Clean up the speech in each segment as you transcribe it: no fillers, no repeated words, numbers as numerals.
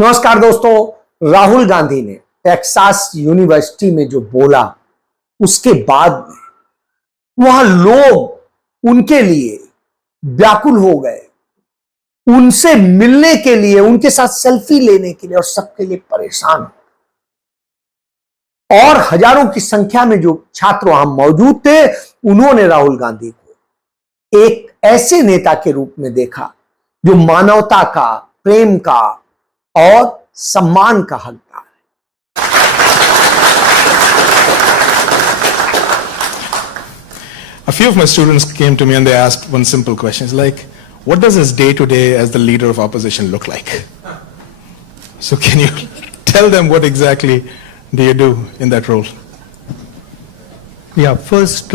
नमस्कार दोस्तों, राहुल गांधी ने टेक्सास यूनिवर्सिटी में जो बोला उसके बाद में वहां लोग उनके लिए व्याकुल हो गए, उनसे मिलने के लिए, उनके साथ सेल्फी लेने के लिए और सबके लिए परेशान। और हजारों की संख्या में जो छात्र वहां मौजूद थे, उन्होंने राहुल गांधी को एक ऐसे नेता के रूप में देखा जो मानवता का, प्रेम का और सम्मान का हकदार है। A few of my students came to me and they asked one simple question. It's like, what does his day-to-day as the leader of opposition look like? So can you tell them what exactly do you do in that role? Yeah, first,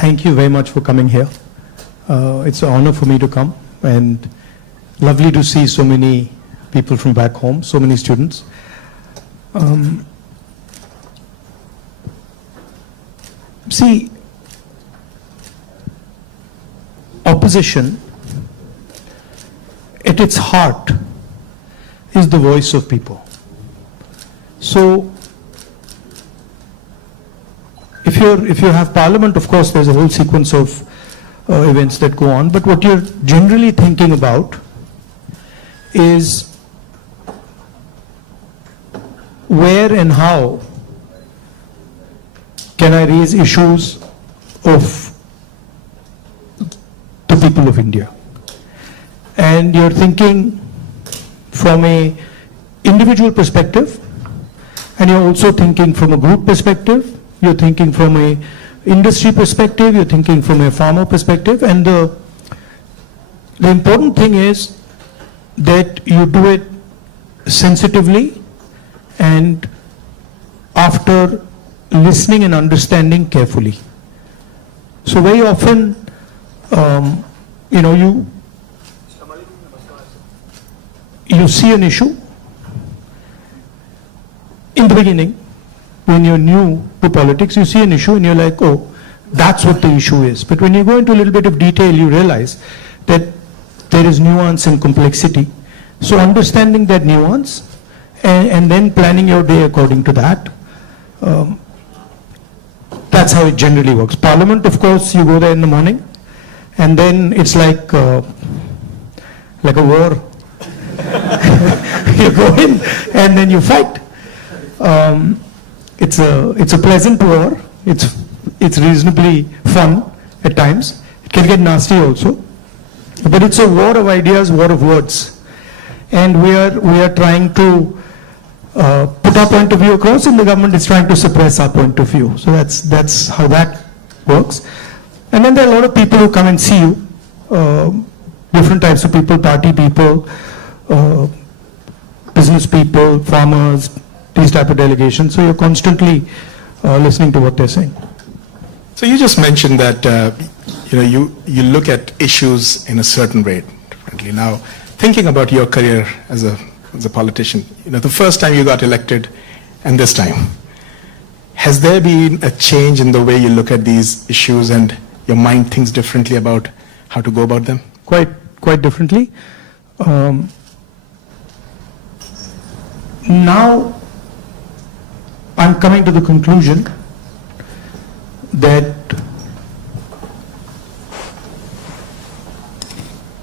thank you very much for coming here. It's an honor for me to come, and lovely to see so many people from back home, so many students. See, opposition at its heart is the voice of people. So if you have parliament, of course there's a whole sequence of events that go on, but what you're generally thinking about is where and how can I raise issues of the people of India. And you're thinking from a individual perspective, and you're also thinking from a group perspective, you're thinking from a industry perspective, you're thinking from a farmer perspective, and the important thing is that you do it sensitively and after listening and understanding carefully. So very often, you see an issue in the beginning. When you're new to politics, you see an issue and you're like, oh, that's what the issue is. But when you go into a little bit of detail, you realize that there is nuance and complexity. So understanding that nuance and then planning your day according to that, that's how it generally works. Parliament, of course, you go there in the morning and then it's like a war. You go in and then you fight. It's a pleasant war. It's reasonably fun at times. It can get nasty also, but it's a war of ideas, war of words, and we are trying to put our point of view across, and the government is trying to suppress our point of view. So that's how that works. And then there are a lot of people who come and see you, different types of people, party people, business people, farmers, these type of delegations. So you're constantly listening to what they're saying. So you just mentioned that you look at issues in a certain way differently. Now, thinking about your career as a politician, the first time you got elected and this time, has there been a change in the way you look at these issues and your mind thinks differently about how to go about them? Quite differently. Now I'm coming to the conclusion that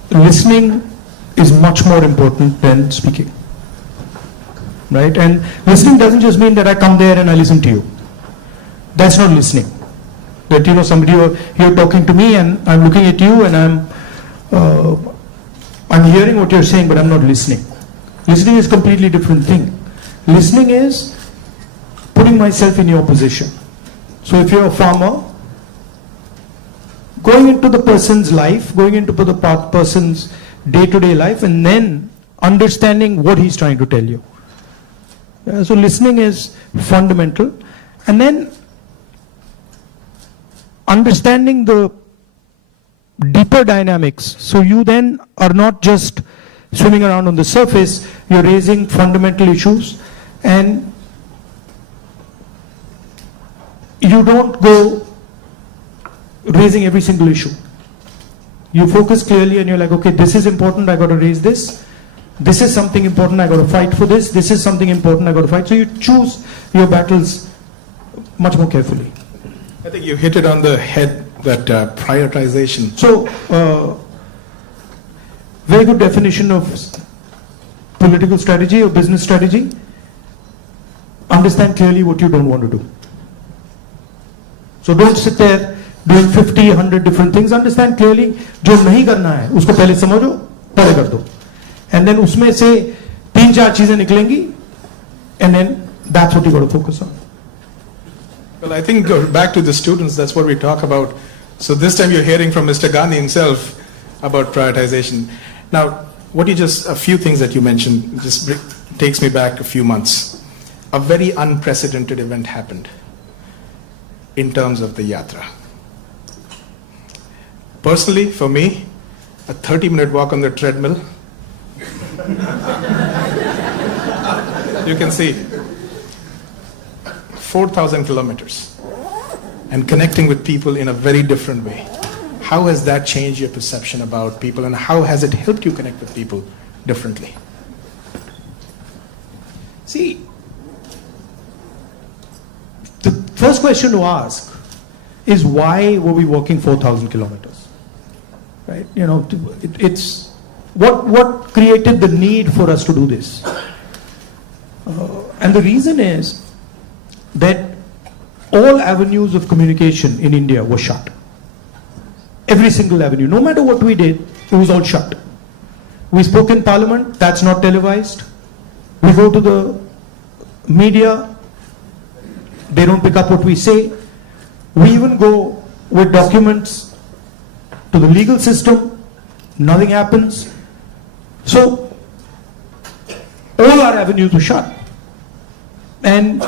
listening is much more important than speaking, right? And listening doesn't just mean that I come there and I listen to you. That's not listening. That somebody you're talking to me and I'm looking at you and I'm hearing what you're saying, but I'm not listening. Listening is a completely different thing. Listening is putting myself in your position. So if you're a farmer, going into the person's life, going into the person's day-to-day life, and then understanding what he's trying to tell you. So listening is fundamental. And then understanding the deeper dynamics. So you then are not just swimming around on the surface, you're raising fundamental issues, and you don't go raising every single issue. You focus clearly and you're like, okay, this is important, I got to raise this. this is something important, I got to fight for this. This is something important, I got to fight. So you choose your battles much more carefully. I think you hit it on the head, that prioritization. So, very good definition of political strategy or business strategy. Understand clearly what you don't want to do. So don't sit there doing 50, 100 different things. Understand clearly, जो नहीं करना है, उसको पहले समझो, पहले कर दो. And then उसमें से 3-4 चीजें निकलेंगी, and then that's what you got to focus on. Well, I think back to the students, that's what we talk about. So this time you're hearing from Mr. Gandhi himself about prioritization. Now, a few things that you mentioned just takes me back a few months. A very unprecedented event happened in terms of the Yatra. Personally, for me, a 30-minute walk on the treadmill, you can see 4,000 kilometers and connecting with people in a very different way. How has that changed your perception about people, and how has it helped you connect with people differently? See, the first question to ask is, why were we walking 4,000 kilometers? Right? You know, it's what created the need for us to do this? And the reason is that all avenues of communication in India were shut. Every single avenue, no matter what we did, it was all shut. We spoke in Parliament, that's not televised. We go to the media, they don't pick up what we say. We even go with documents to the legal system, nothing happens. So, all our avenues were shut. And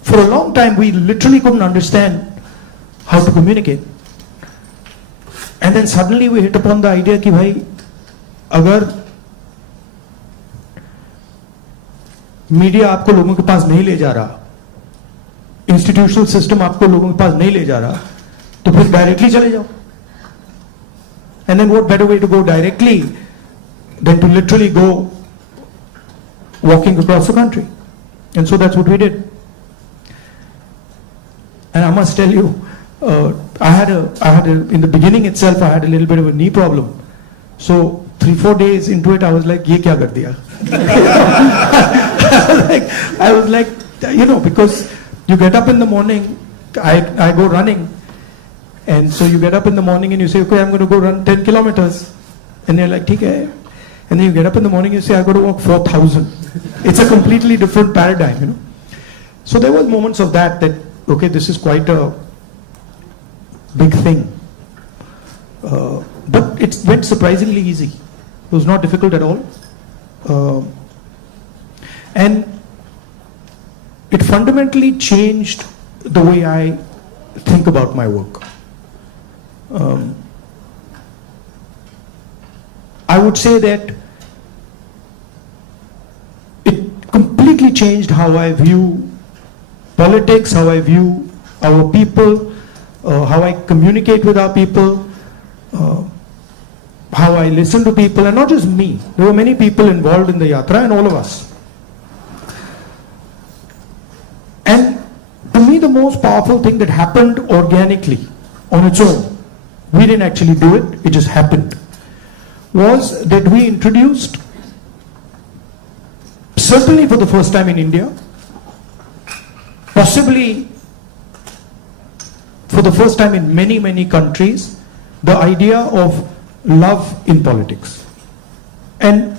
for a long time, we literally couldn't understand how to communicate. And then suddenly we hit upon the idea कि भाई अगर media आपको लोगों के पास नहीं ले जा रहा, इंस्टीट्यूशनल सिस्टम आपको लोगों के पास नहीं ले जा रहा, तो फिर डायरेक्टली चले जाओ. And then what better way to go directly than to literally go walking across the country? And so that's what we did. And I must tell you, I had in the beginning itself, I had a little bit of a knee problem. So 3-4 days into it, I was like, "Ye kya kar diya?" I was like, you know, because you get up in the morning, I go running, and so you get up in the morning and you say, "Okay, I'm going to go run 10 kilometers," and they're like, "ठीक है," and then you get up in the morning and you say, "I got to walk 4,000." It's a completely different paradigm, you know. So there was moments of that, okay, this is quite a big thing. But it went surprisingly easy. It was not difficult at all. And it fundamentally changed the way I think about my work. I would say that it completely changed how I view politics, how I view our people, how I communicate with our people, how I listen to people, and not just me. There were many people involved in the Yatra, and all of us. And to me, the most powerful thing that happened organically, on its own, we didn't actually do it, it just happened, was that we introduced, certainly for the first time in India, possibly for the first time in many, many countries, the idea of love in politics. And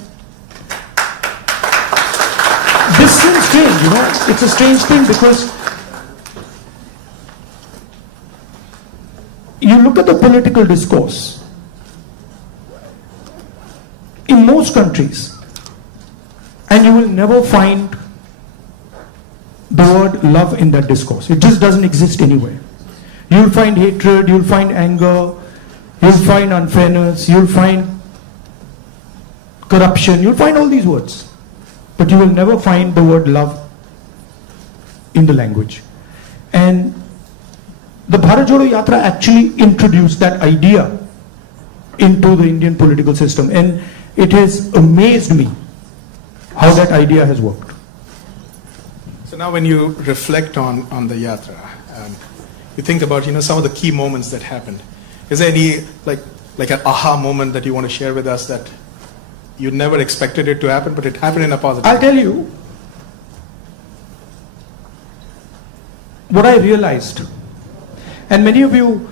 this seems strange, you know, it's a strange thing, because you look at the political discourse in most countries, and you will never find the word love in that discourse. It just doesn't exist anywhere. You'll find hatred, you'll find anger, you'll find unfairness, you'll find corruption, you'll find all these words. But you will never find the word love in the language. And the Bharat Jodo Yatra actually introduced that idea into the Indian political system. And it has amazed me how that idea has worked. So now when you reflect on the Yatra, you think about, some of the key moments that happened. Is there any, like an aha moment that you want to share with us that you never expected it to happen, but it happened in a positive I'll tell you what I realized. And many of you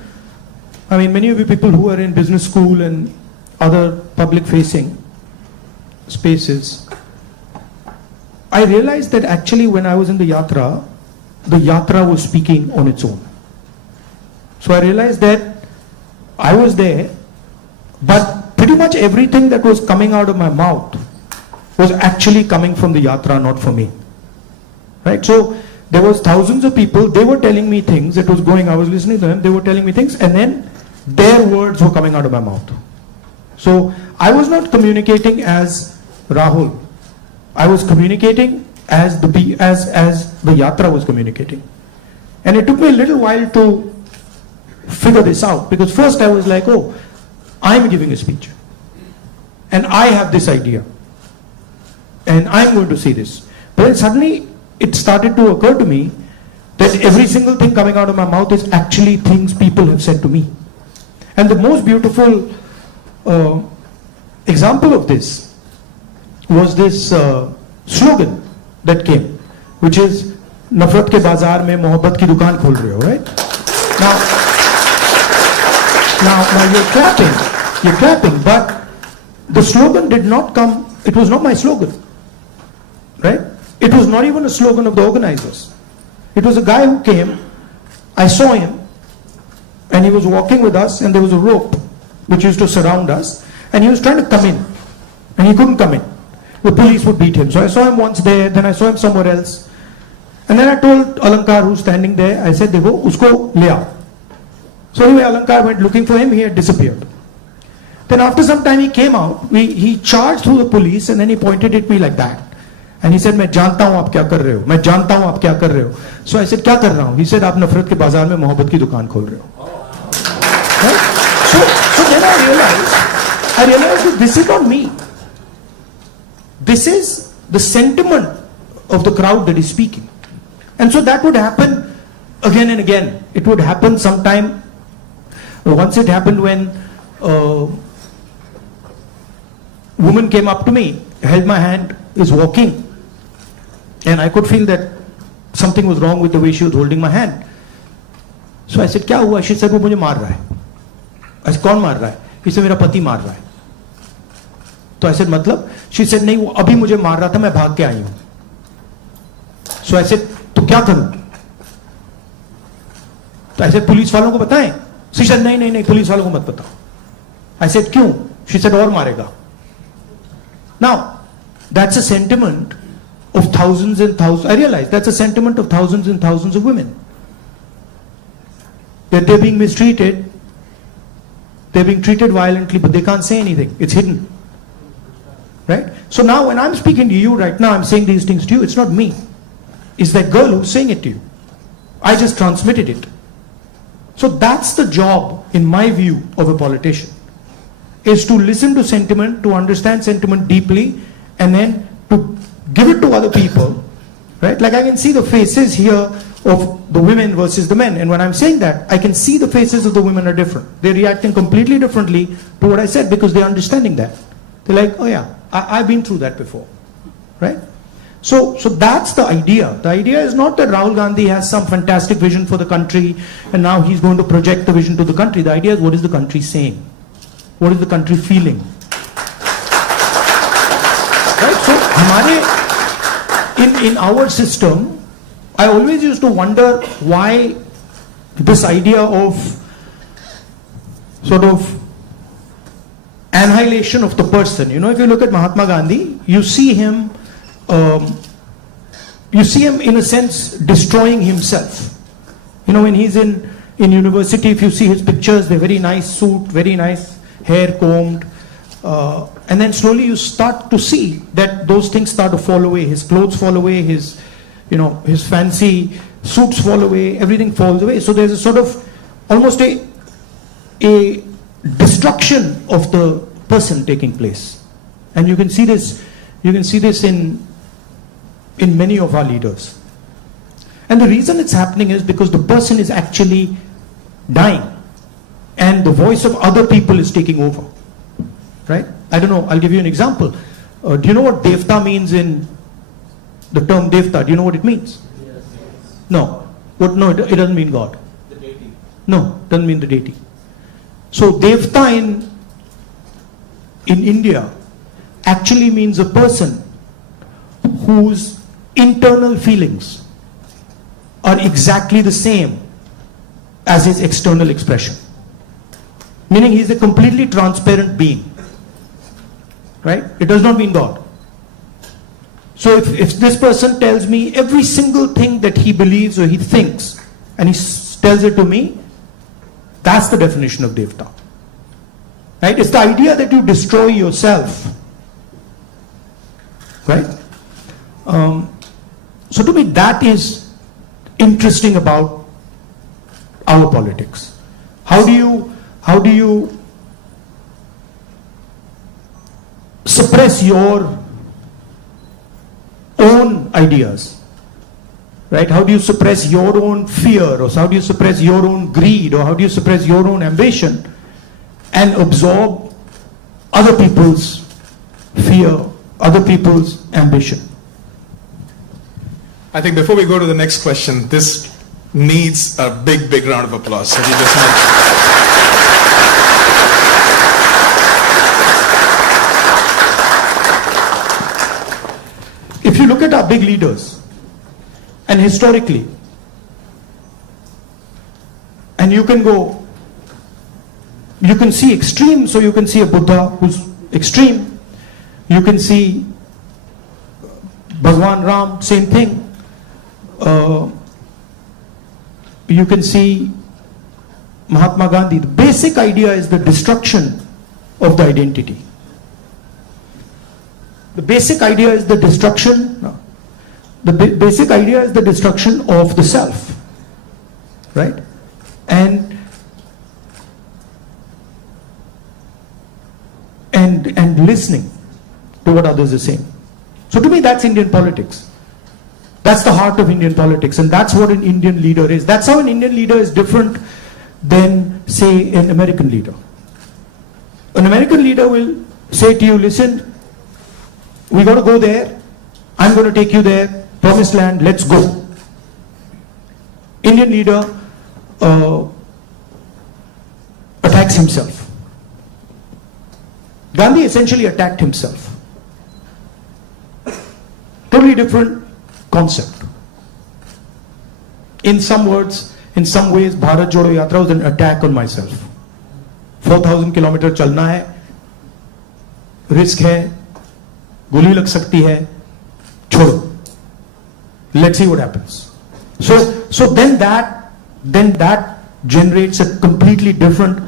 people who are in business school and other public facing spaces, I realized that actually when I was in the Yatra was speaking on its own. So I realized that I was there, but pretty much everything that was coming out of my mouth was actually coming from the Yatra, not from me. Right? So there was thousands of people, they were telling me things that was going, I was listening to them, they were telling me things, and then their words were coming out of my mouth. So I was not communicating as Rahul. I was communicating as the Yatra was communicating. And it took me a little while to figure this out, because first I was like, oh, I'm giving a speech and I have this idea and I'm going to say this. But then suddenly it started to occur to me that every single thing coming out of my mouth is actually things people have said to me. And the most beautiful example of this was this slogan that came, which is "Nafrat ke bazaar mein mohabbat ki dukaan khol rahe ho," right? Now you're clapping, but the slogan did not come, it was not my slogan, right? It was not even a slogan of the organizers. It was a guy who came, I saw him, and he was walking with us, and there was a rope which used to surround us, and he was trying to come in, and he couldn't come in. The police would beat him. So I saw him once there, then I saw him somewhere else. And then I told Alankar, who's standing there, I said, "Dekho, usko le aao." So anyway, Alankar went looking for him, he had disappeared. Then after some time he came out, he charged through the police, and then he pointed at me like that. And he said, "मैं जानता हूँ आप क्या कर रहे हो, मैं जानता हूँ आप क्या कर रहे हो." So I said, "क्या कर रहा हूँ?" He said, "आप नफरत के बाजार में मोहब्बत की दुकान खोल रहे हो." Right? So then I realized that this is not me. This is the sentiment of the crowd that is speaking. And so that would happen again and again. It would happen sometime. Once it happened when a woman came up to me, held my hand, is walking, and I could feel that something was wrong with the way she was holding my hand. So I said, "क्या हुआ?" She said, "वो मुझे मार रहा है." I said, "कौन मार रहा है?" He said, "मेरा पति मार रहा है." तो I said, "मतलब?" She said, "नहीं, वो अभी मुझे मार रहा था, मैं भाग के आई हूं." So I said, "तो क्या करूं?" तो I said, "पुलिस वालों को बताएं?" She said, नहीं, पुलिस वालों को मत बताओ." I said, "क्यों?" She said, "और मारेगा." Now, that's a sentiment of thousands and thousands. I realize that's a sentiment of thousands and thousands of women. That they're being mistreated, they're being treated violently, but they can't say anything. It's hidden. Right? So now when I'm speaking to you right now, I'm saying these things to you, it's not me. It's that girl who's saying it to you. I just transmitted it. So that's the job, in my view, of a politician, is to listen to sentiment, to understand sentiment deeply, and then to give it to other people, right? Like I can see the faces here of the women versus the men, and when I'm saying that, I can see the faces of the women are different. They're reacting completely differently to what I said because they're understanding that. They're like, "Oh yeah, I've been through that before," right? So that's the idea. The idea is not that Rahul Gandhi has some fantastic vision for the country and now he's going to project the vision to the country. The idea is, what is the country saying? What is the country feeling? Right? So in our system, I always used to wonder why this idea of sort of annihilation of the person. You know, if you look at Mahatma Gandhi, you see him in a sense destroying himself. You know, when he's in university, if you see his pictures, they're very nice suit, very nice hair combed, and then slowly you start to see that those things start to fall away. His clothes fall away, his fancy suits fall away, everything falls away. So there's a sort of almost a destruction of the person taking place. And you can see this in many of our leaders. And the reason it's happening is because the person is actually dying and the voice of other people is taking over. Right? I don't know, I'll give you an example. Do you know what devta means in the term devta? Do you know what it means? Yes. No. No, it doesn't mean God. The deity. No, doesn't mean the deity. So devta in India actually means a person whose internal feelings are exactly the same as his external expression. Meaning he is a completely transparent being. Right? It does not mean God. So if this person tells me every single thing that he believes or he thinks, and he tells it to me, that's the definition of devta. Right? It's the idea that you destroy yourself. Right? So to me that is interesting about our politics. How do you suppress your own ideas? Right? How do you suppress your own fear, or how do you suppress your own greed, or how do you suppress your own ambition and absorb other people's fear, other people's ambition? I think before we go to the next question, this needs a big round of applause. So we just If you look at our big leaders, and historically, and you can see extreme, so you can see a Buddha who's extreme, you can see Bhagwan Ram, same thing, you can see Mahatma Gandhi. The basic idea is the destruction of the identity. The basic idea is the destruction. No. The basic idea is the destruction of the self, right? And listening to what others are saying. So to me, that's Indian politics. That's the heart of Indian politics, and that's what an Indian leader is. That's how an Indian leader is different than, say, an American leader. An American leader will say to you, listen, we got to go there, I'm going to take you there, promised land, let's go. Indian leader attacks himself. Gandhi essentially attacked himself. Totally different concept. In some words, in some ways, Bharat Jodo Yatra was an attack on myself. 4,000 kilometer chalna hai, risk hai, guli lag sakti hai, chodo. Let's see what happens. So then that generates a completely different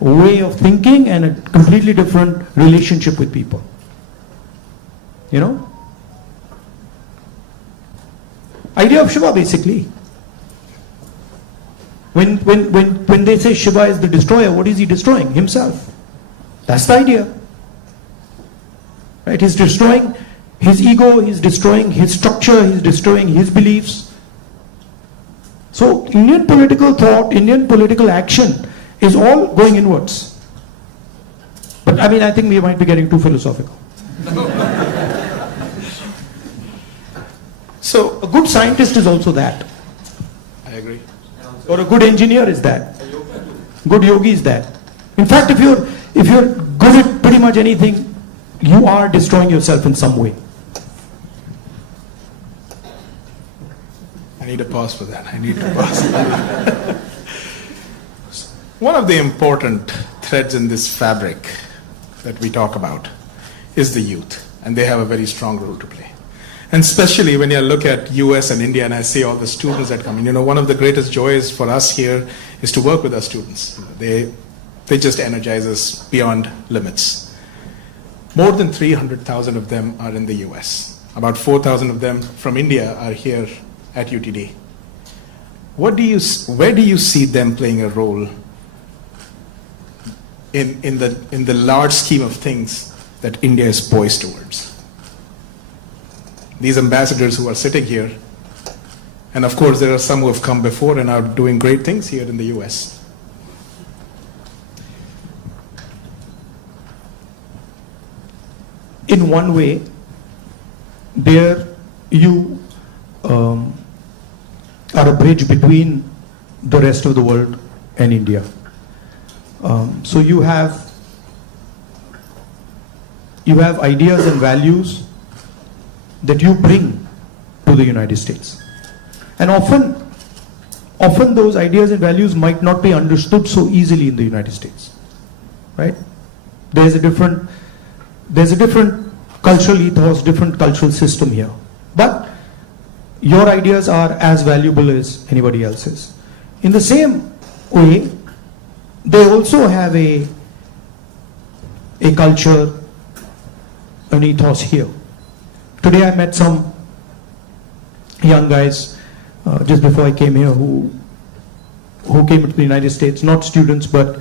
way of thinking and a completely different relationship with people. You know? Idea of Shiva basically. When they say Shiva is the destroyer, what is he destroying? Himself. That's the idea. Right? He's destroying his ego, he's destroying his structure, he's destroying his beliefs. So Indian political thought, Indian political action is all going inwards. But I mean, I think we might be getting too philosophical. So a good scientist is also that. I agree. Or a good engineer is that. Good yogi is that. In fact, if you're good at pretty much anything, you are destroying yourself in some way. I need a pause for that. I need to pause. One of the important threads in this fabric that we talk about is the youth, and they have a very strong role to play. And especially when you look at US and India, and I see all the students that come in, one of the greatest joys for us here is to work with our students. They just energize us beyond limits. More than 300,000 of them are in the US. About 4,000 of them from India are here at UTD. Where do you see them playing a role in the large scheme of things that India is poised towards. These ambassadors who are sitting here, and of course there are some who have come before and are doing great things here in the US. In one way, there you are a bridge between the rest of the world and India. So you have ideas and values that you bring to the United States. And often those ideas and values might not be understood so easily in the United States, right? There's a different cultural ethos, different cultural system here. But your ideas are as valuable as anybody else's. In the same way, they also have a culture, an ethos here. Today I met some young guys just before I came here who came to the United States, not students but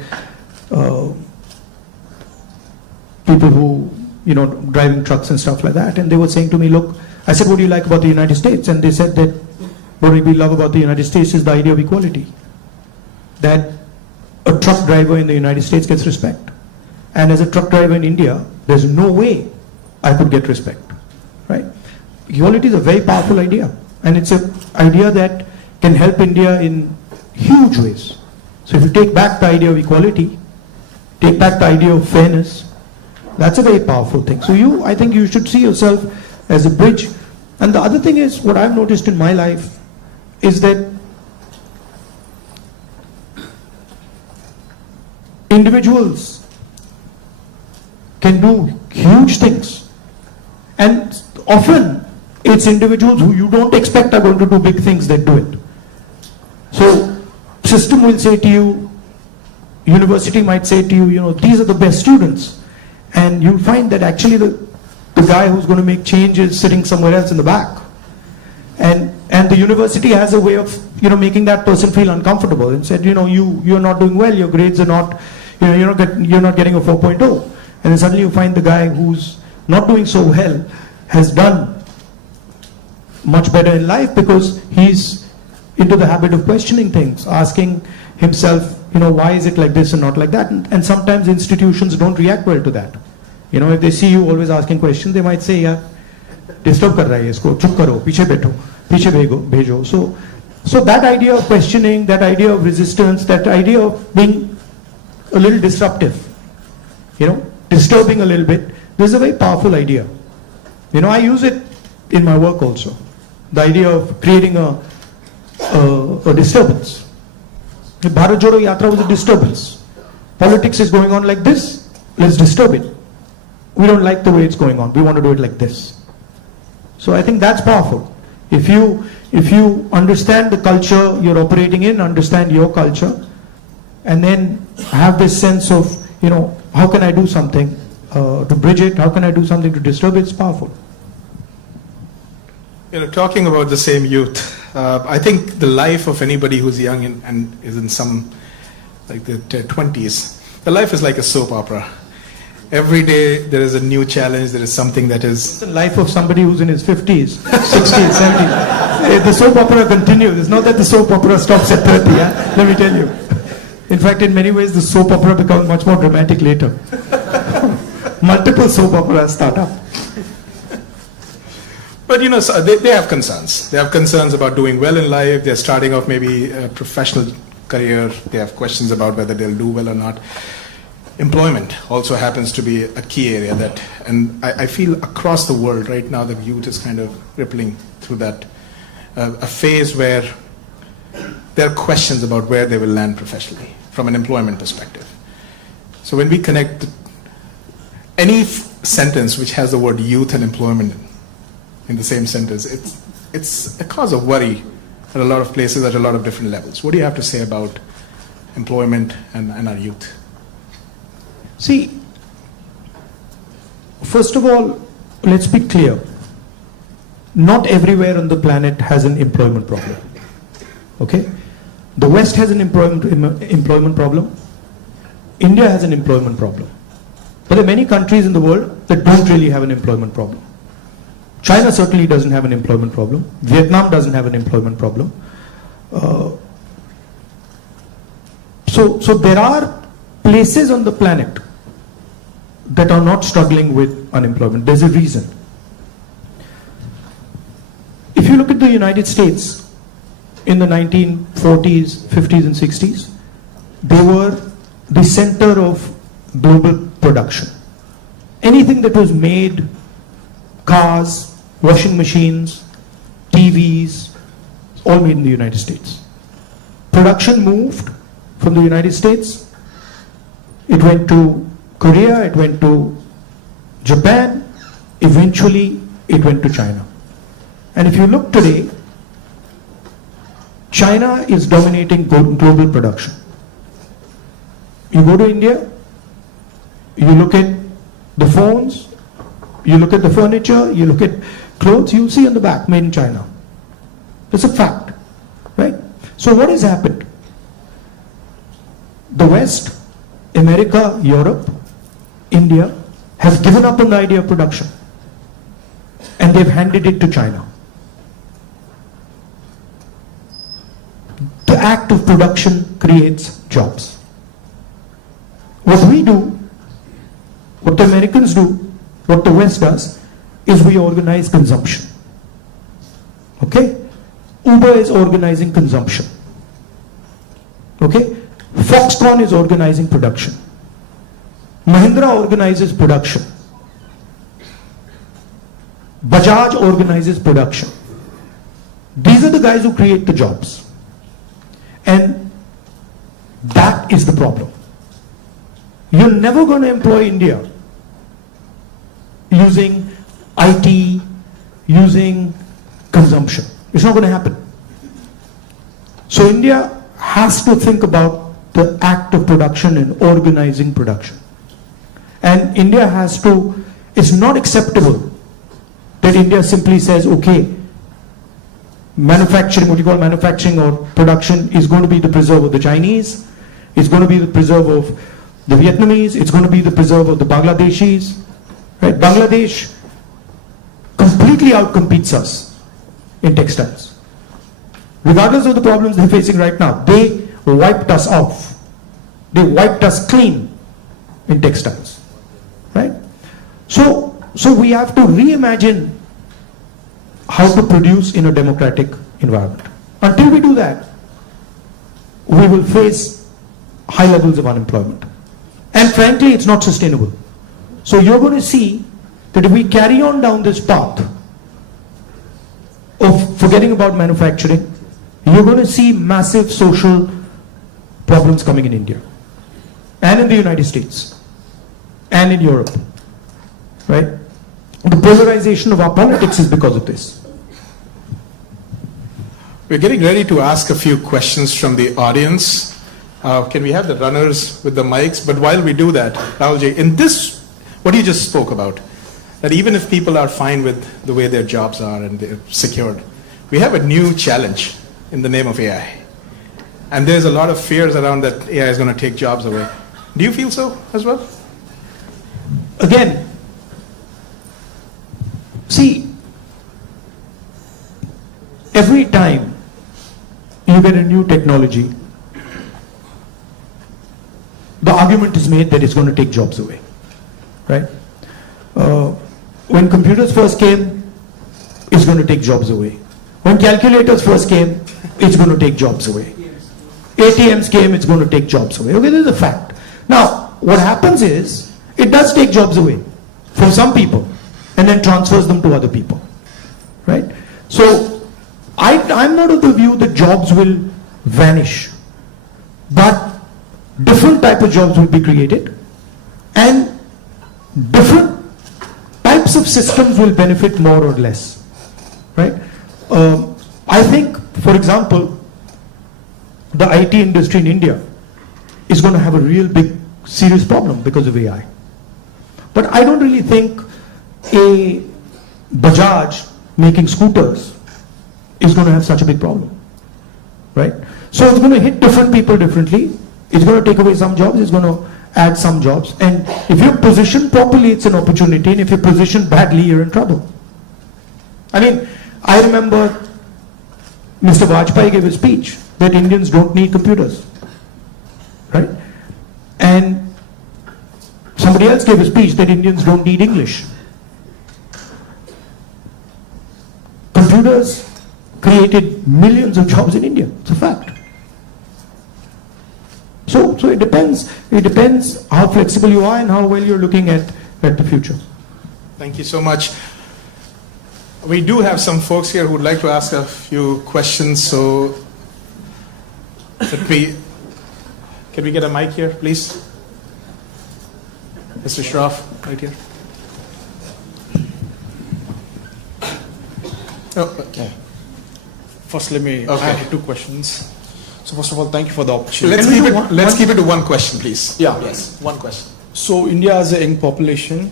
people who, driving trucks and stuff like that, and they were saying to me, look, I said, what do you like about the United States? And they said that what we love about the United States is the idea of equality. That a truck driver in the United States gets respect. And as a truck driver in India, there's no way I could get respect, right? Equality is a very powerful idea. And it's an idea that can help India in huge ways. So if you take back the idea of equality, take back the idea of fairness, that's a very powerful thing. So I think you should see yourself as a bridge. And the other thing is, what I've noticed in my life is that individuals can do huge things. And often it's individuals who you don't expect are going to do big things that do it. So system will say to you, university might say to you, these are the best students. And you'll find that actually the guy who's going to make change is sitting somewhere else in the back. And the university has a way of, making that person feel uncomfortable and said, you're not doing well, your grades are not, you're not getting a 4.0. And then suddenly you find the guy who's not doing so well has done much better in life because he's into the habit of questioning things, asking himself, why is it like this and not like that? And sometimes institutions don't react well to that. If they see you always asking questions, they might say, yeah, disturb kar raha hai isko, chup karo, piche bhejo. So that idea of questioning, that idea of resistance, that idea of being a little disruptive, disturbing a little bit, this is a very powerful idea. I use it in my work also. The idea of creating a disturbance. The Bharat Jodo Yatra was a disturbance. Politics is going on like this, let's disturb it. We don't like the way it's going on, we want to do it like this. So I think that's powerful. If you understand the culture you're operating in, understand your culture, and then have this sense of, how can I do something to bridge it, how can I do something to disturb it, it's powerful. Talking about the same youth, I think the life of anybody who's young and is in some, like the 20s, the life is like a soap opera. Every day there is a new challenge, there is something that is... The life of somebody who's in his 50s, 60s, 70s. The soap opera continues. It's not that the soap opera stops at 30, let me tell you. In fact, in many ways, the soap opera becomes much more dramatic later. Multiple soap operas start up. But so they have concerns. They have concerns about doing well in life. They're starting off maybe a professional career. They have questions about whether they'll do well or not. Employment also happens to be a key area and I feel across the world right now the youth is kind of rippling through that, a phase where there are questions about where they will land professionally from an employment perspective. So when we connect any sentence which has the word youth and employment in the same sentence, it's a cause of worry at a lot of places at a lot of different levels. What do you have to say about employment and our youth? See, first of all, let's be clear. Not everywhere on the planet has an employment problem. Okay? The West has an employment problem. India has an employment problem. But there are many countries in the world that don't really have an employment problem. China certainly doesn't have an employment problem. Vietnam doesn't have an employment problem. So there are places on the planet that are not struggling with unemployment. There's a reason. If you look at the United States in the 1940s, 50s and 60s, they were the center of global production. Anything that was made, cars, washing machines, TVs, all made in the United States. Production moved from the United States, it went to Korea, it went to Japan, eventually it went to China. And if you look today, China is dominating global production. You go to India, you look at the phones, you look at the furniture, you look at clothes, you'll see on the back, made in China. It's a fact, right? So what has happened? The West, America, Europe, India has given up on the idea of production and they've handed it to China. The act of production creates jobs. What we do, what the Americans do, what the West does, is we organize consumption. Okay? Uber is organizing consumption. Okay? Foxconn is organizing production. Mahindra organizes production. Bajaj organizes production. These are the guys who create the jobs. And that is the problem. You're never going to employ India using IT, using consumption. It's not going to happen. So India has to think about the act of production and organizing production. And India has to, it's not acceptable that India simply says, okay, manufacturing, what you call manufacturing or production is going to be the preserve of the Chinese, it's going to be the preserve of the Vietnamese, it's going to be the preserve of the Bangladeshis. Right? Bangladesh completely outcompetes us in textiles. Regardless of the problems they're facing right now, they wiped us off. They wiped us clean in textiles. Right? So we have to reimagine how to produce in a democratic environment. Until we do that, we will face high levels of unemployment. And frankly, it's not sustainable. So you're going to see that if we carry on down this path of forgetting about manufacturing, you're going to see massive social problems coming in India and in the United States and in Europe, right? The polarization of our politics is because of this. We're getting ready to ask a few questions from the audience. Can we have the runners with the mics? But while we do that, Rahulji, in this, what you just spoke about, that even if people are fine with the way their jobs are and they're secured, we have a new challenge in the name of AI. And there's a lot of fears around that AI is going to take jobs away. Do you feel so as well? Again, see, every time you get a new technology, the argument is made that it's going to take jobs away, right? When computers first came, it's going to take jobs away. When calculators first came, it's going to take jobs away. ATMs came, it's going to take jobs away. Okay, this is a fact. Now, what happens is, it does take jobs away from some people and then transfers them to other people, right? So, I'm not of the view that jobs will vanish, but different type of jobs will be created and different types of systems will benefit more or less, right? I think, for example, the IT industry in India is going to have a real big serious problem because of AI. But I don't really think a Bajaj making scooters is going to have such a big problem, right? So it's going to hit different people differently. It's going to take away some jobs, it's going to add some jobs. And if you're positioned properly, it's an opportunity. And if you're positioned badly, you're in trouble. I mean, I remember Mr. Vajpayee gave a speech that Indians don't need computers, right? And somebody else gave a speech that Indians don't need English. Computers created millions of jobs in India. It's a fact. So it depends. It depends how flexible you are and how well you're looking at the future. Thank you so much. We do have some folks here who would like to ask a few questions, so can we get a mic here, please? Mr. Shroff, right here. Oh, okay. First, let me Okay. add two questions. So first of all, thank you for the opportunity. Let's keep it to one question, please. Yeah. Yes, one question. So India has a young population.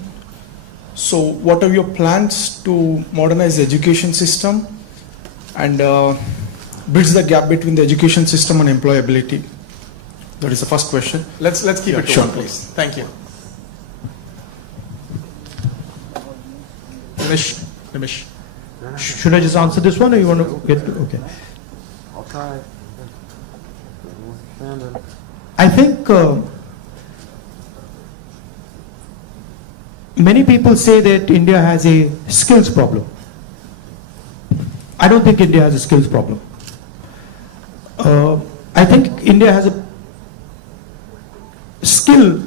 So what are your plans to modernize the education system and bridge the gap between the education system and employability? That is the first question. Let's keep it to sure. one, please. Thank you. Vinesh. Should I just answer this one, or you want to get to, okay? I'll try. I think many people say that India has a skills problem. I don't think India has a skills problem. I think India has a skill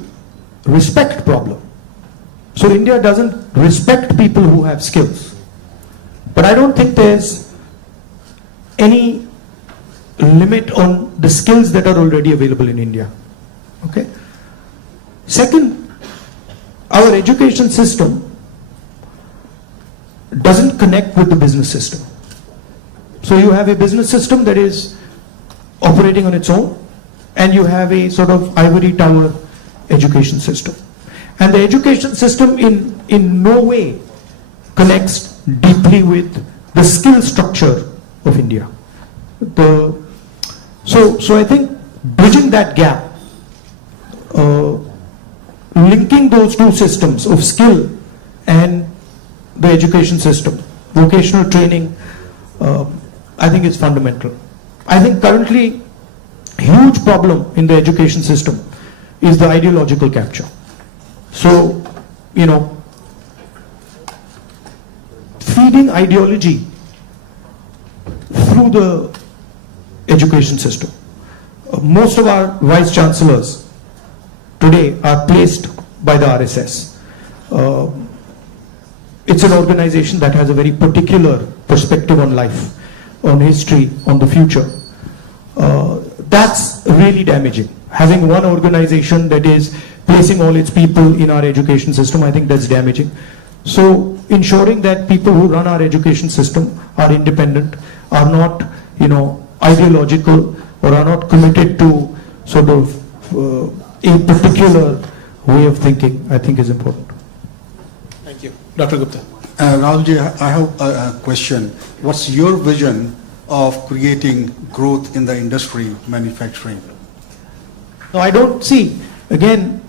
respect problem. So India doesn't respect people who have skills. But I don't think there's any limit on the skills that are already available in India. Okay? Second, our education system doesn't connect with the business system. So you have a business system that is operating on its own, and you have a sort of ivory tower education system. And the education system in no way connects deeply with the skill structure of India. So I think bridging that gap, linking those two systems of skill and the education system, vocational training, I think is fundamental. I think currently huge problem in the education system is the ideological capture. So, you know, feeding ideology through the education system. Most of our vice chancellors today are placed by the RSS. It's an organization that has a very particular perspective on life, on history, on the future. That's really damaging. Having one organization that is placing all its people in our education system, I think that's damaging. So ensuring that people who run our education system are independent, are not, you know, ideological, or are not committed to sort of a particular way of thinking, I think is important. Thank you. Dr. Gupta. Rahulji, I have a question. What's your vision of creating growth in the industry, manufacturing? No, I don't see. Again,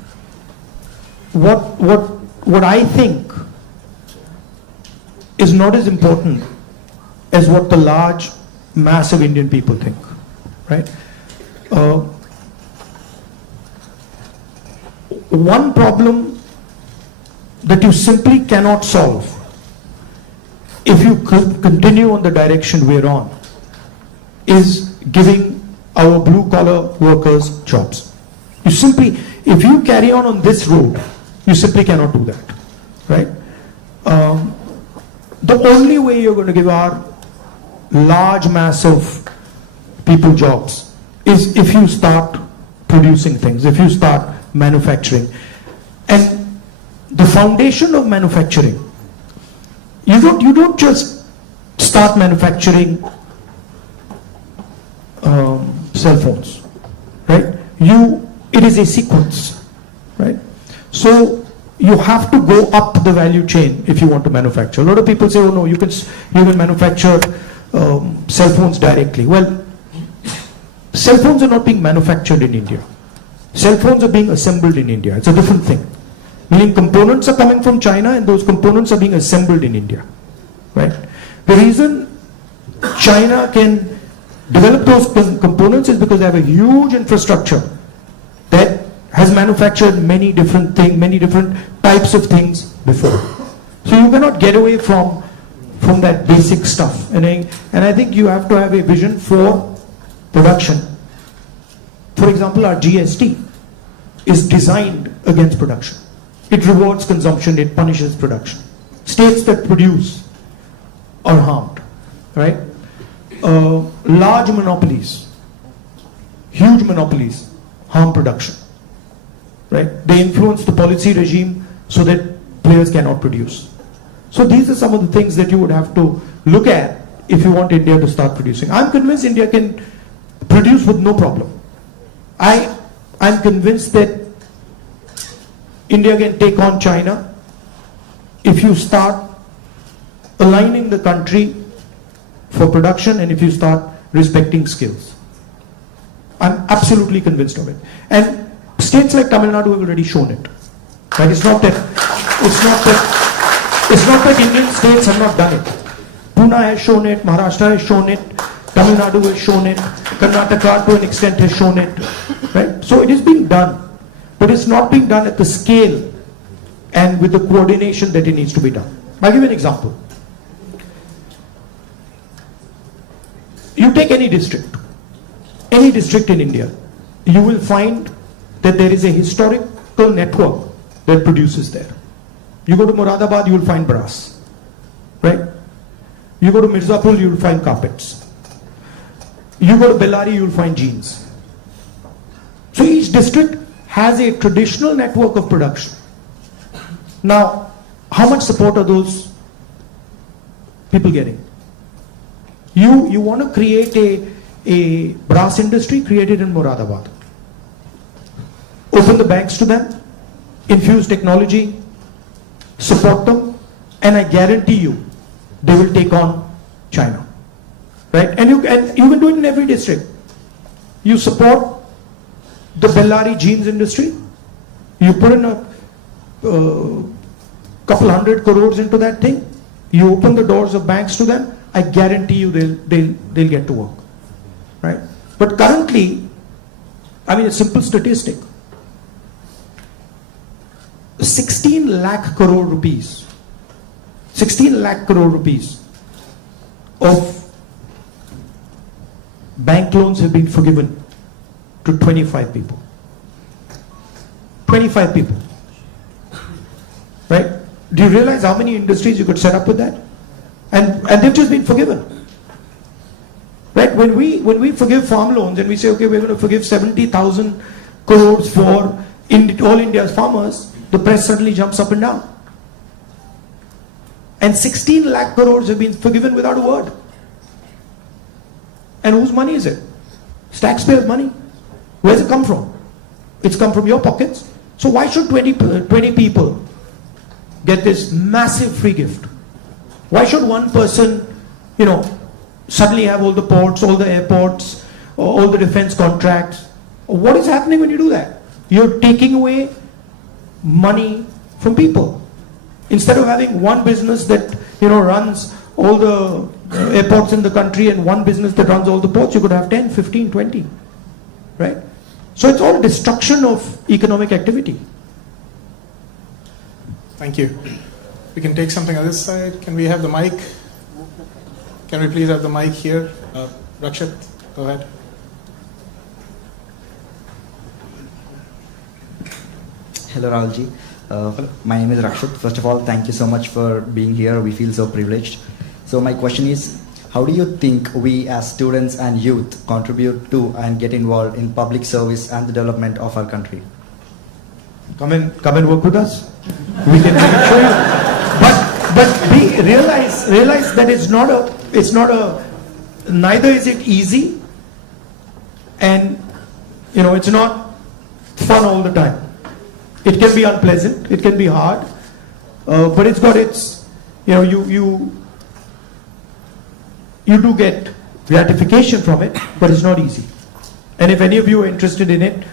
what I think is not as important as what the large mass of Indian people think, right? One problem that you simply cannot solve if you continue on the direction we're on is giving our blue-collar workers jobs. You simply, if you carry on this road, you simply cannot do that, right? The only way you're going to give our large mass of people jobs is if you start producing things, if you start manufacturing. And the foundation of manufacturing, you don't just start manufacturing cell phones, right? It is a sequence, right? So you have to go up the value chain if you want to manufacture. A lot of people say, oh no, you can manufacture cell phones directly. Well, cell phones are not being manufactured in India. Cell phones are being assembled in India. It's a different thing. Meaning components are coming from China and those components are being assembled in India. Right? The reason China can develop those components is because they have a huge infrastructure that has manufactured many different things, many different types of things before. So you cannot get away from that basic stuff. And I think you have to have a vision for production. For example, our GST is designed against production. It rewards consumption, it punishes production. States that produce are harmed, right? Large monopolies, huge monopolies harm production, right? They influence the policy regime so that players cannot produce. So these are some of the things that you would have to look at if you want India to start producing. I'm convinced India can produce with no problem. I'm convinced that India can take on China if you start aligning the country for production and if you start respecting skills. I'm absolutely convinced of it. And states like Tamil Nadu have already shown it. Right? It's not that Indian states have not done it. Pune has shown it, Maharashtra has shown it, Tamil Nadu has shown it, Karnataka to an extent has shown it. Right? So it is being done. But it's not being done at the scale and with the coordination that it needs to be done. I'll give you an example. You take any district in India, you will find that there is a historical network that produces there. You go to Moradabad, you will find brass, right? You go to Mirzapur, you will find carpets. You go to Bellary, you will find jeans. So each district has a traditional network of production. Now, how much support are those people getting? You want to create a brass industry, create it in Moradabad. Open the banks to them, infuse technology, support them, and I guarantee you, they will take on China. Right? And you can do it in every district. You support the Bellary jeans industry, you put in a couple 100 crores into that thing, you open the doors of banks to them, I guarantee you they'll get to work. Right? But currently, I mean a simple statistic, 16 lakh crore rupees of bank loans have been forgiven to 25 people. 25 people. Right? Do you realize how many industries you could set up with that? And they've just been forgiven. Right? When we forgive farm loans and we say, okay, we're going to forgive 70,000 crores for all India's farmers, the press suddenly jumps up and down. And 16 lakh crores have been forgiven without a word. And whose money is it? It's taxpayers' money. Where's it come from? It's come from your pockets. So why should 20 people get this massive free gift? Why should one person, suddenly have all the ports, all the airports, all the defense contracts? What is happening when you do that? You're taking away money from people. Instead of having one business that runs all the airports in the country and one business that runs all the ports, you could have 10, 15, 20. Right? So it's all destruction of economic activity. Thank you. We can take something on this side. Can we have the mic? Can we please have the mic here? Rakshit, go ahead. Hello, Rahulji. My name is Rakshit. First of all, thank you so much for being here. We feel so privileged. So my question is, how do you think we as students and youth contribute to and get involved in public service and the development of our country? Come and work with us. We can show you. But we realize that neither is it easy, and it's not fun all the time. It can be unpleasant, it can be hard, but it's got its, you do get gratification from it, but it's not easy. And if any of you are interested in it,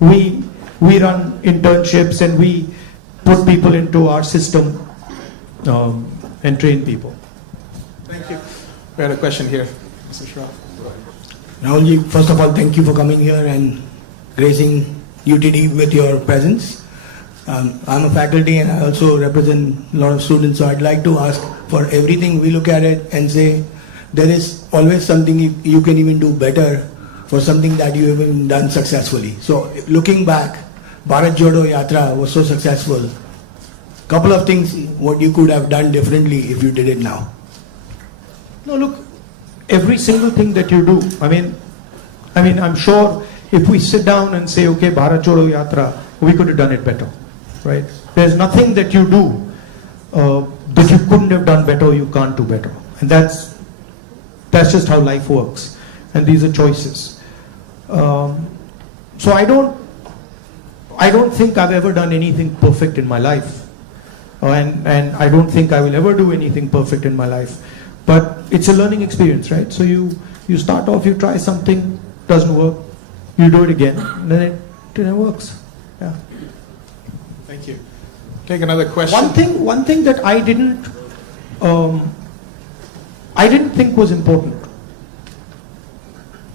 we run internships and we put people into our system and train people. Thank you. We had a question here, Mr. Shah. Rahulji, first of all, thank you for coming here and gracing UTD with your presence. I'm a faculty and I also represent a lot of students, so I'd like to ask, for everything we look at it and say there is always something you can even do better for something that you haven't done successfully. So looking back, Bharat Jodo Yatra was so successful. Couple of things what you could have done differently if you did it now. No, look, every single thing that you do, I mean, I'm sure if we sit down and say, okay, Bharat Jodo Yatra, we could have done it better, right? There's nothing that you do that you couldn't have done better or you can't do better. And that's just how life works. And these are choices. So I don't think I've ever done anything perfect in my life. And I don't think I will ever do anything perfect in my life. But it's a learning experience, right? So you start off, you try something, doesn't work, you do it again, and then it works. Yeah. Thank you. Take another question. One thing that I didn't think was important,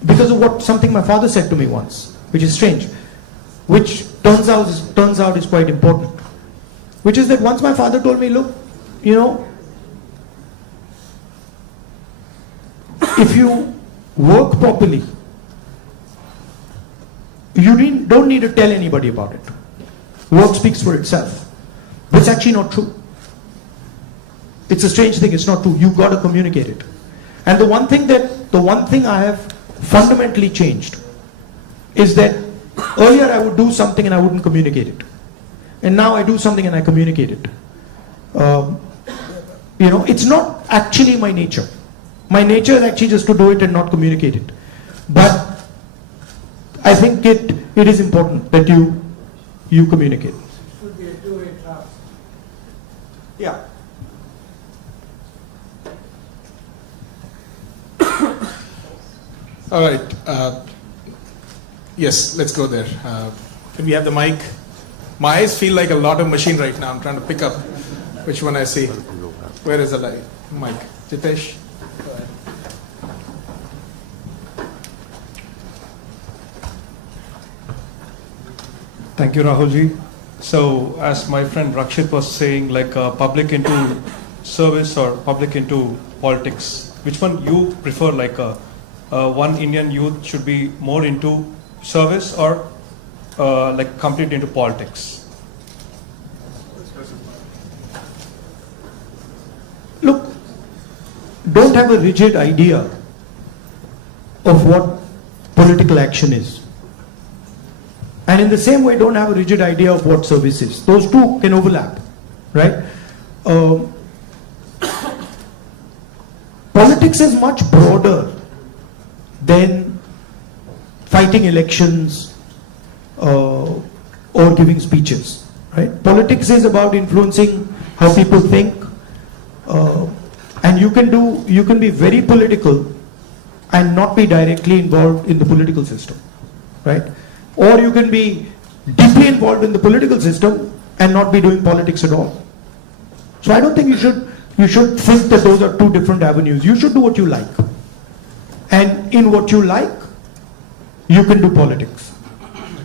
because of something my father said to me once, which is strange, which turns out is quite important, which is that once my father told me, look, if you work properly, you don't need to tell anybody about it. Work speaks for itself. But it's actually not true. It's a strange thing, it's not true. You've got to communicate it. And the one thing I have fundamentally changed is that earlier I would do something and I wouldn't communicate it. And now I do something and I communicate it. It's not actually my nature. My nature is actually just to do it and not communicate it. But I think it is important that you communicate. Should be a two-way traffic. Yeah. All right. Yes, let's go there. Can we have the mic? My eyes feel like a lot of machine right now. I'm trying to pick up which one I see. Where is the mic? Jitesh? Go ahead. Thank you, Rahulji. So, as my friend Rakshit was saying, like public into service or public into politics, which one you prefer? Like one Indian youth should be more into service or like complete into politics? Look, don't have a rigid idea of what political action is. And in the same way, don't have a rigid idea of what service is. Those two can overlap, right? Politics is much broader than fighting elections or giving speeches, right? Politics is about influencing how people think, and you can be very political and not be directly involved in the political system, right? Or you can be deeply involved in the political system and not be doing politics at all. So I don't think you should think that those are two different avenues. You should do what you like. And in what you like, you can do politics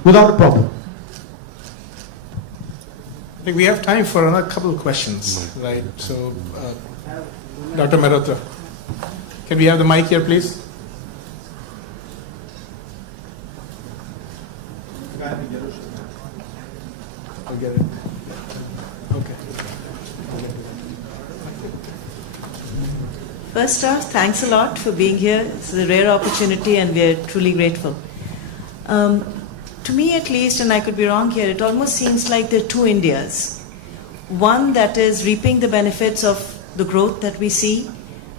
without a problem. I think we have time for another couple of questions, right? So, Dr. Mehrotra, can we have the mic here, please? I'll get it. Okay. First off, thanks a lot for being here. It's a rare opportunity and we are truly grateful. To me at least, and I could be wrong here, it almost seems like there are two Indias. One that is reaping the benefits of the growth that we see,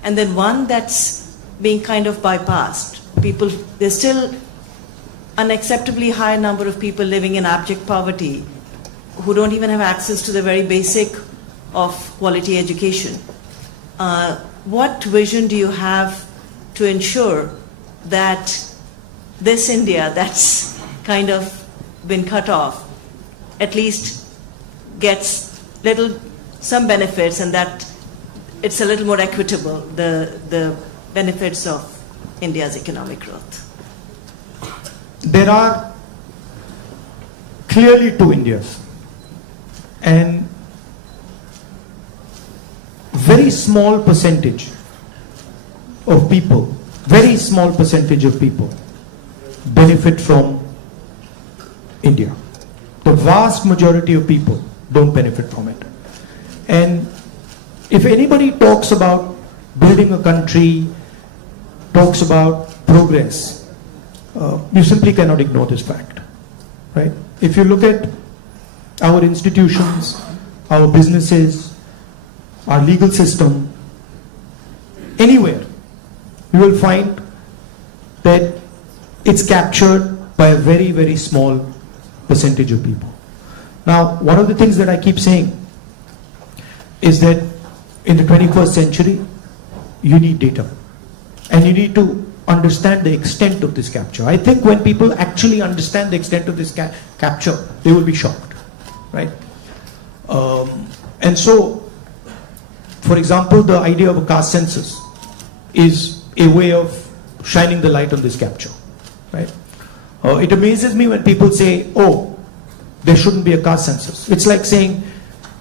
and then one that's being kind of bypassed. There's still unacceptably high number of people living in abject poverty who don't even have access to the very basic of quality education. What vision do you have to ensure that this India that's kind of been cut off at least gets some benefits, and that it's a little more equitable, the benefits of India's economic growth? There are clearly two Indias, and very small percentage of people benefit from India. The vast majority of people don't benefit from it. And if anybody talks about building a country, talks about progress, you simply cannot ignore this fact, right? If you look at our institutions, our businesses, our legal system, anywhere, you will find that it's captured by a very, very small percentage of people. Now, one of the things that I keep saying is that in the 21st century, you need data. And you need to understand the extent of this capture. I think when people actually understand the extent of this capture, they will be shocked, right? And so, for example, the idea of a caste census is a way of shining the light on this capture, right? It amazes me when people say, oh, there shouldn't be a caste census. It's like saying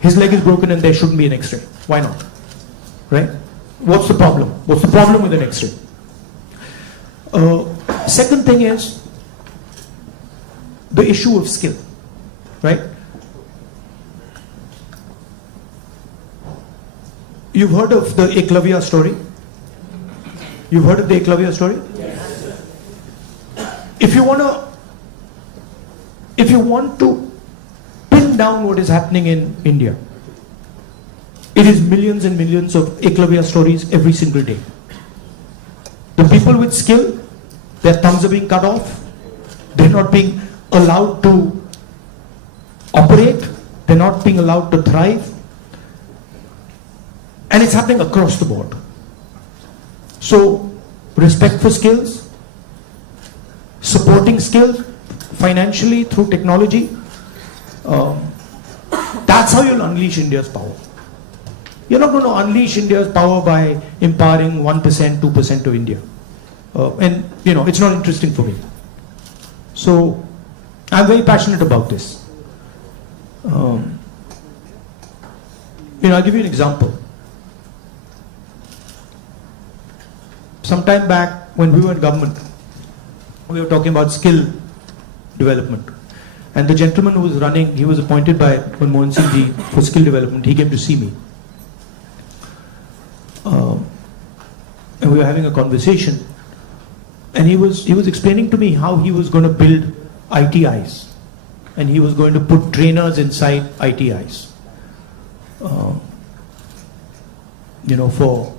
his leg is broken and there shouldn't be an X-ray. Why not? Right? What's the problem? What's the problem with an X-ray? Second thing is the issue of skill, right? You've heard of the Eklavya story? You've heard of the Eklavya story? Yes. If you want to pin down what is happening in India, it is millions and millions of Eklavya stories every single day. The people with skill, their thumbs are being cut off, they're not being allowed to operate, they're not being allowed to thrive, and it's happening across the board. So, respect for skills, supporting skills financially through technology, that's how you'll unleash India's power. You're not going to unleash India's power by empowering 1%, 2% of India. And, it's not interesting for me. So, I'm very passionate about this. I'll give you an example. Some time back, when we were in government, we were talking about skill development. And the gentleman who was running, he was appointed by Manmohan Singh ji for skill development. He came to see me. And we were having a conversation. And he was explaining to me how he was going to build ITIs. And he was going to put trainers inside ITIs. For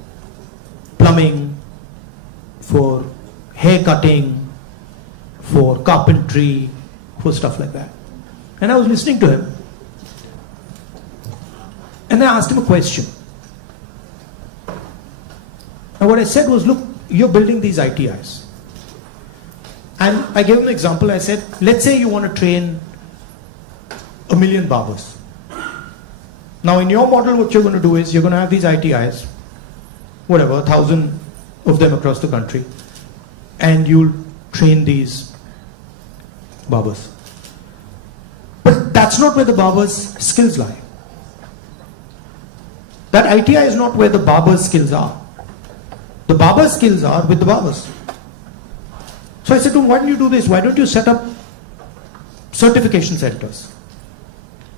plumbing, for hair cutting, for carpentry, for stuff like that. And I was listening to him. And I asked him a question. And what I said was, look, you're building these ITIs. And I gave him an example. I said, let's say you want to train 1 million barbers. Now in your model, what you're going to do is, you're going to have these ITIs, 1,000 of them across the country, and you'll train these barbers. But that's not where the barbers' skills lie. That ITI is not where the barbers' skills are. The barbers' skills are with the barbers. So I said to him, why don't you do this? Why don't you set up certification centers?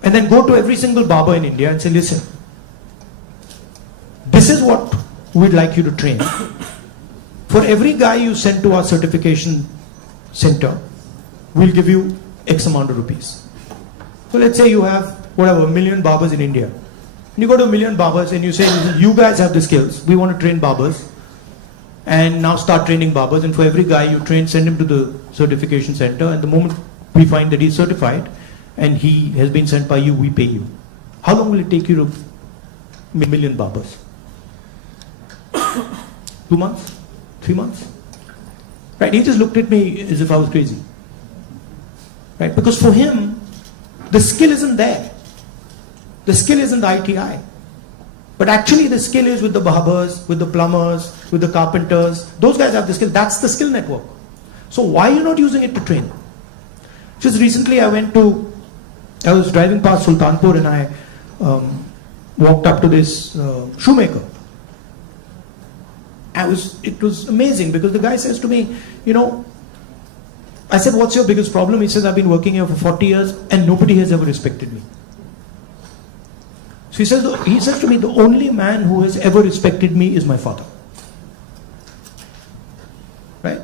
And then go to every single barber in India and say, listen, this is what we'd like you to train. For every guy you send to our certification center, we'll give you X amount of rupees. So let's say you have, 1 million barbers in India. And you go to 1 million barbers and you say, listen, you guys have the skills. We want to train barbers. And now start training barbers. And for every guy you train, send him to the certification center. And the moment we find that he's certified and he has been sent by you, we pay you. How long will it take you to 1 million barbers? 2 months? 3 months? Right? He just looked at me as if I was crazy. right? Because for him, the skill isn't there. The skill isn't the ITI. But actually the skill is with the barbers, with the plumbers, with the carpenters. Those guys have the skill. That's the skill network. So why are you not using it to train? Just recently I was driving past Sultanpur and I walked up to this shoemaker. It was amazing because the guy says to me, I said, what's your biggest problem? He says, I've been working here for 40 years and nobody has ever respected me. So he says to me, the only man who has ever respected me is my father. Right?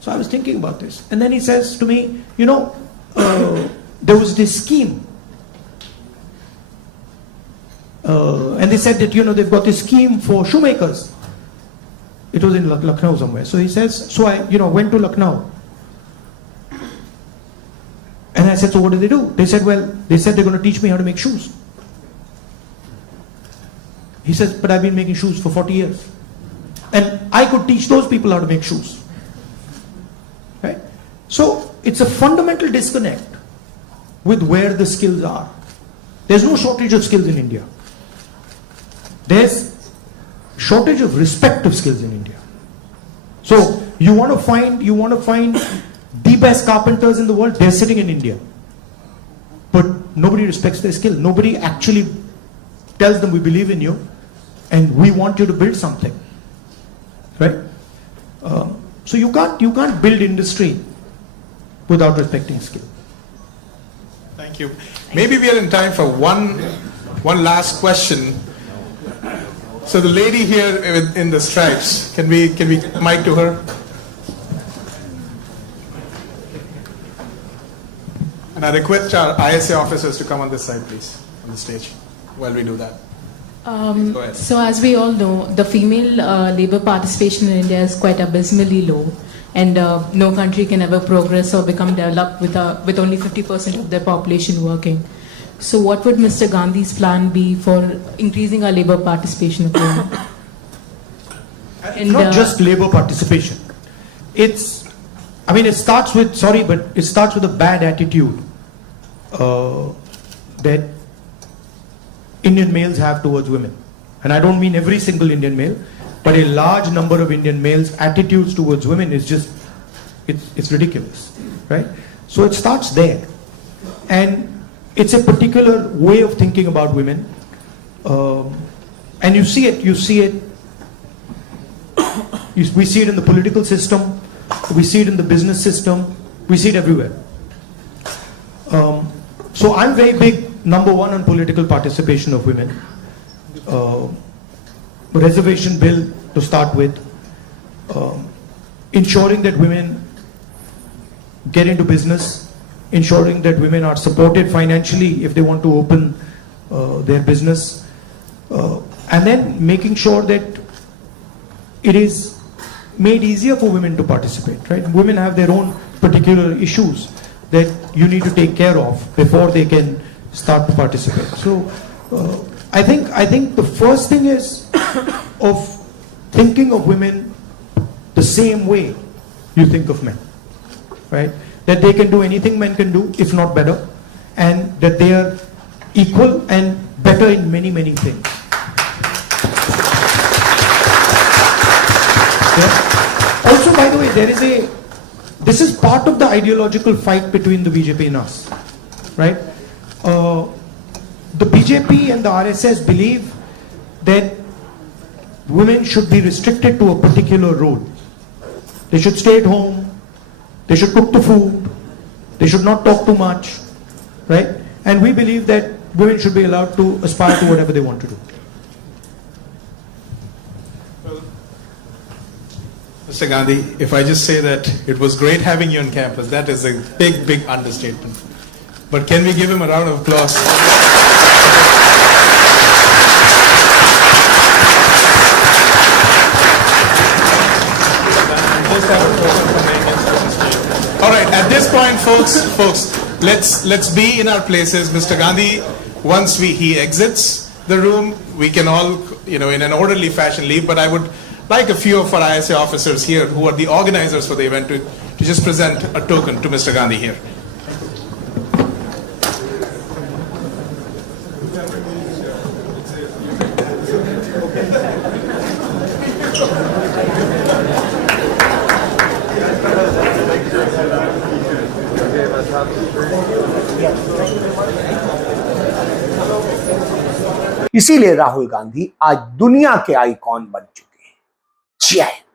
So I was thinking about this. And then he says to me, there was this scheme. And they said that, they've got this scheme for shoemakers. It was in Lucknow somewhere. So he says, so I, went to Lucknow. And I said, so what did they do? They said they're going to teach me how to make shoes. He says, but I've been making shoes for 40 years. And I could teach those people how to make shoes. Right? So it's a fundamental disconnect with where the skills are. There's no shortage of skills in India. There's shortage of respect of skills in India. So you want to find the best carpenters in the world, they're sitting in India. But nobody respects their skill. Nobody actually tells them we believe in you and we want you to build something. Right? So you can't build industry without respecting skill. Thank you. Maybe we are in time for one last question. So the lady here in the stripes, can we mic to her? And I request our ISA officers to come on this side, please, on the stage, while we do that. Go ahead. So as we all know, the female labor participation in India is quite abysmally low, and no country can ever progress or become developed with only 50% of their population working. So what would Mr. Gandhi's plan be for increasing our labor participation of women? And not just labor participation. It starts with a bad attitude that Indian males have towards women. And I don't mean every single Indian male, but a large number of Indian males' attitudes towards women is just, it's ridiculous, right? So it starts there. And it's a particular way of thinking about women. And you see it, we see it in the political system, we see it in the business system, we see it everywhere. So I'm very big, number one, on political participation of women. Reservation bill to start with. Ensuring that women get into business. Ensuring that women are supported financially if they want to open their business. And then making sure that it is made easier for women to participate, right? Women have their own particular issues that you need to take care of before they can start to participate. So I think the first thing is of thinking of women the same way you think of men, right? That they can do anything men can do, if not better, and that they are equal and better in many, many things. Yeah. Also, by the way, this is part of the ideological fight between the BJP and us, right? The BJP and the RSS believe that women should be restricted to a particular role. They should stay at home, they should cook the food, they should not talk too much, right? And we believe that women should be allowed to aspire to whatever they want to do. Well, Mr. Gandhi, if I just say that it was great having you on campus, that is a big, big understatement. But can we give him a round of applause? All right, at this point, folks, let's be in our places. Mr. Gandhi, once he exits the room, we can all, in an orderly fashion leave. But I would like a few of our ISA officers here, who are the organizers for the event, to just present a token to Mr. Gandhi here. इसीलिए राहुल गांधी आज दुनिया के icon बन चुके हैं। जय हिंद।